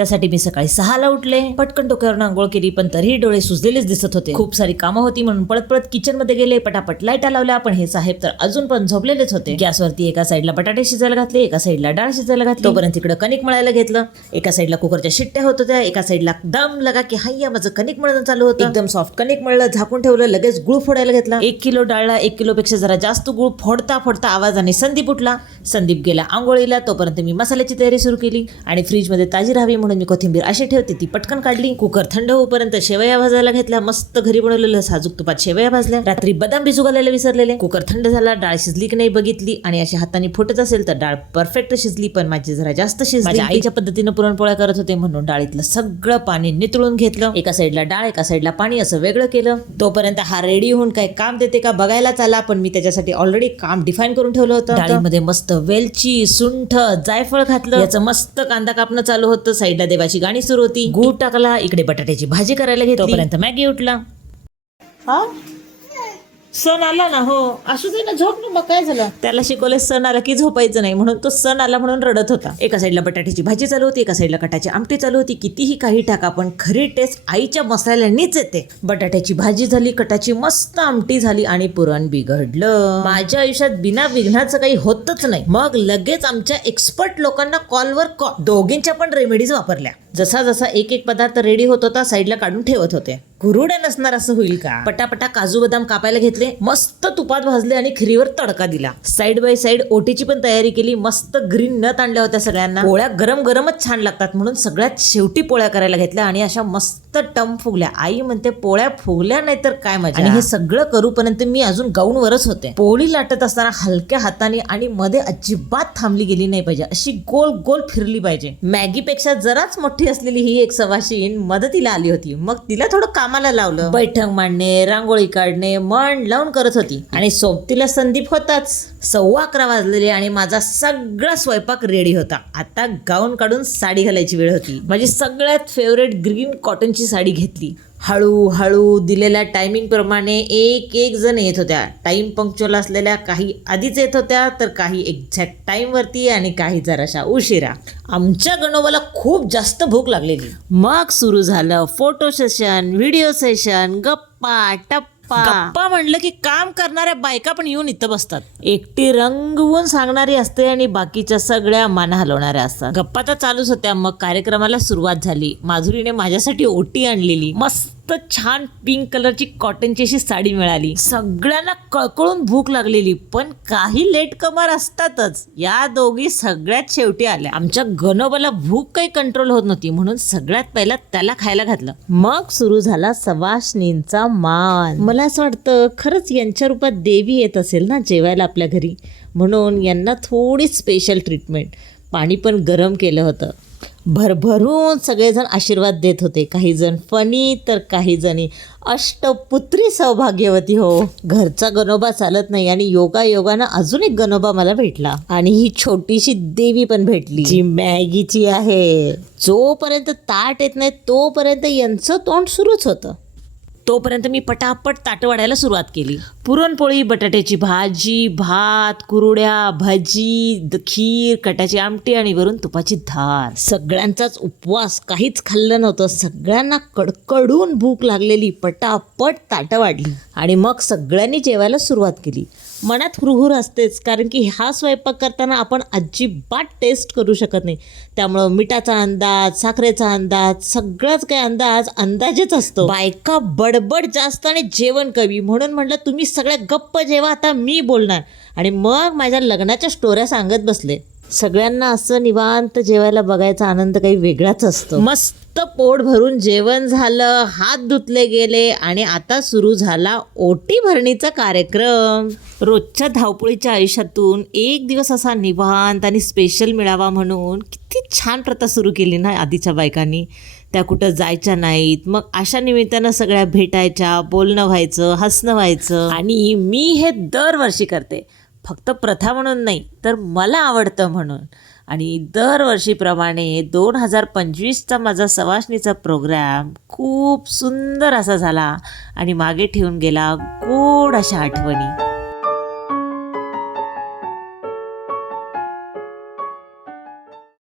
त्यासाठी मी सकाळी सहाला उठले. पटकन डोक्यावरून आंघोळ केली पण तरीही डोळे सुजलेलेच दिसत होते. खूप सारी कामं होती म्हणून पळत पळत किचनमध्ये गेले. पटापट लाईटा लावल्या. पण हे साहेब तर अजून पण झोपलेलेच होते. गॅसवरती एका साईडला बटाटे शिजायला घातले एका साईडला डाळ शिजायला घातली. तोपर्यंत तिकडे कणिक मळायला घेतलं. एका साईडला कुकरच्या शिट्ट्या होत होत्या. एका साईडला दम लगा की हाय्या माझं कणिक मळणं चालू होतं. एकदम सॉफ्ट कणिक मळलं झाकून ठेवलं लगेच गुळ फोडायला घेतला. एक किलो डाळला एक किलो पेक्षा जरा जास्त गुळ फोडता फोडता आवाजाने संदीप उठला. संदीप गेला आंघोळीला. तोपर्यंत मी मसाल्याची तयारी सुरू केली आणि फ्रीजमध्ये ताजी राहावी म्हणून मी कोथिंबीर अशी ठेवते. ती पटकन काढली कुकर थंड होईपर्यंत शेवया भाजायला घेतल्या. मस्त घरी बनवलेलं साजूक तुपात शेवया भाजल्या. रात्री बदाम भिजू घालायला विसरलेले. कुकर थंड झाला डाळ शिजली की नाही बघितली. आणि अशी हाताने फुटत असेल तर डाळ परफेक्ट शिजली पण माझी जरा जास्त शिजली. माझ्या आईच्या पद्धतीनं पुरणपोळ्या करत होते म्हणून डाळीतलं सगळं पाणी नितळून घेतलं. एका साईडला डाळ एका साईडला पाणी असं वेगळं केलं. तोपर्यंत हा रेडी होऊन काय काम देते का बघायला चाला पण मी त्याच्यासाठी ऑलरेडी काम डिफाईन करून ठेवलं होतं. डाळीमध्ये मस्त वेलची सुंठ जायफळ घातलं. याचं मस्त कांदा कापणं चालू होतं. साईडला देवाची गाणी सुरू होती. गूळ टाकला इकडे बटाट्याची भाजी करायला घेतली. तोपर्यंत मॅगी उठला. हा? सण आला ना हो. असू दे ना झोप ना मग काय झालं? त्याला शिकवले सण आला की झोपायचं नाही म्हणून तो सण आला म्हणून रडत होता. एका साईडला बटाट्याची भाजी चालू होती एका साईडला कटाची आमटी चालू होती. कितीही काही टाका पण खरी टेस्ट आईच्या मसाल्यांनीच येते. बटाट्याची भाजी झाली कटाची मस्त आमटी झाली आणि पुरण बिघडलं. माझ्या आयुष्यात बिना विघ्नाचं काही होतच नाही. मग लगेच आमच्या एक्सपर्ट लोकांना कॉलवर कॉल दोघींच्या पण रेमेडीज वापरल्या. जसा जसा एक एक पदार्थ रेडी होत होता साईडला काढून ठेवत होते. कुरुड्या नसणार असं होईल का? पटापटा काजू बदाम कापायला घेतले मस्त तुपात भाजले आणि खिरीवर तडका दिला. साईड बाय साईड ओटीची पण तयारी केली मस्त ग्रीन नट आणल्या होत्या सगळ्यांना. पोळ्या गरम गरमच छान लागतात म्हणून सगळ्यात शेवटी पोळ्या करायला घेतल्या आणि अशा मस्त टम फुगल्या. आई म्हणते पोळ्या फुगल्या नाही तर काय मजा? आणि हे सगळं करूपर्यंत मी अजून गाऊनवरच होते. पोळी लाटत असताना हलक्या हाताने आणि मध्ये अजिबात थांबली गेली नाही पाहिजे. अशी गोल गोल फिरली पाहिजे. मॅगीपेक्षा जराच मोठी असलेली ही एक सवाशीन मदतीला आली होती. मग तिला थोडं कामाला लावलं. बैठक मांडणे रांगोळी काढणे मन लावून करत होती. आणि सोबतीला संदीप होताच. सव्वा अकरा वाजलेले आणि माझा सगळा स्वयंपाक रेडी होता. आता गाऊन काढून साडी घालायची वेळ होती. माझी सगळ्यात फेवरेट ग्रीन कॉटनची साडी घेतली. हळूहळू दिलेल्या टायमिंगप्रमाणे एक एक जण येत होत्या. टाईम पंक्च्युअल असलेल्या काही आधीच येत होत्या तर काही एक्झॅक्ट टाईमवरती आणि काही जराशा उशिरा. आमच्या गणोबाला खूप जास्त भूक लागलेली. मग सुरू झालं फोटो सेशन व्हिडिओ सेशन गप्पा टप्पा गप्पा. म्हणलं की काम करणाऱ्या बायका पण येऊन इथं बसतात. एकटी रंगवून सांगणारी असते आणि बाकीच्या सगळ्या मान हलवणाऱ्या असतात. गप्पा तर चालूच होत्या. मग कार्यक्रमाला सुरुवात झाली. माधुरीने माझ्यासाठी ओटी आणलेली. मस्त. छान पिंक कलरची कॉटनची अशी साडी मिळाली. सगळ्यांना कळकळून भूक लागलेली पण काही लेट कमर असतातच. या दोघी सगळ्यात शेवटी आल्या. आमच्या गणोबाला भूक काही कंट्रोल होत नव्हती म्हणून सगळ्यात पहिला त्याला खायला घातलं. मग सुरू झाला सवाशनींचा मान. मला असं वाटतं खरंच यांच्या रूपात देवी येत असेल ना जेवायला आपल्या घरी? म्हणून यांना थोडी स्पेशल ट्रीटमेंट पाणी पण गरम केलं होतं. भरभरून सगळेजण आशीर्वाद देत होते. काही जण फनी तर काही जणी अष्टपुत्री सौभाग्यवती. हो घरचा गणोबा चालत नाही आणि योगा योगानं अजून एक गणोबा मला भेटला. आणि ही छोटीशी देवी पण भेटली. जी मॅगीची आहे. जोपर्यंत ताट येत नाही तोपर्यंत यांचं तोंड सुरूच होतं. तोपर्यंत मी पटापट ताटं वाढायला सुरुवात केली. पुरणपोळी बटाट्याची भाजी भात कुरुड्या भाजी खीर कटाची आमटी आणि वरून तुपाची धार. सगळ्यांचाच उपवास काहीच खाल्लं नव्हतं. सगळ्यांना कडकडून भूक लागलेली. पटापट ताटं वाढली. आणि मग सगळ्यांनी जेवायला सुरुवात केली. मनात हुरहुर असतेच कारण की हा स्वयंपाक करताना आपण अजिबात टेस्ट करू शकत नाही. त्यामुळं मिठाचा अंदाज साखरेचा अंदाज सगळाच काही अंदाज अंदाजेच असतो. बायका बडबड जास्त आणि जेवण कमी. म्हणून म्हटलं तुम्ही सगळ्या गप्प जेवा आता मी बोलणार. आणि मग माझ्या लग्नाच्या स्टोऱ्या सांगत बसले. सगळ्यांना असं निवांत जेवायला बघायचा आनंद काही वेगळाच असतो. मस्त पोट भरून जेवण झालं हात धुतले गेले आणि आता सुरू झाला ओटी भरणीचा कार्यक्रम. रोजच्या धावपळीच्या आयुष्यातून एक दिवस असा निवांत आणि स्पेशल मिळावा म्हणून किती छान प्रथा सुरू केली ना आधीच्या बायकांनी. त्या कुठं जायच्या नाहीत मग अशा निमित्तानं सगळ्या भेटायच्या बोलणं व्हायचं हसणं व्हायचं. आणि मी हे दरवर्षी करते. फक्त प्रथा म्हणून नाही तर मला आवडतं म्हणून. आणि दरवर्षीप्रमाणे दोन हजार पंचवीसचा माझा सवासणीचा प्रोग्राम खूप सुंदर असा झाला आणि मागे ठेवून गेला गोड अशा आठवणी.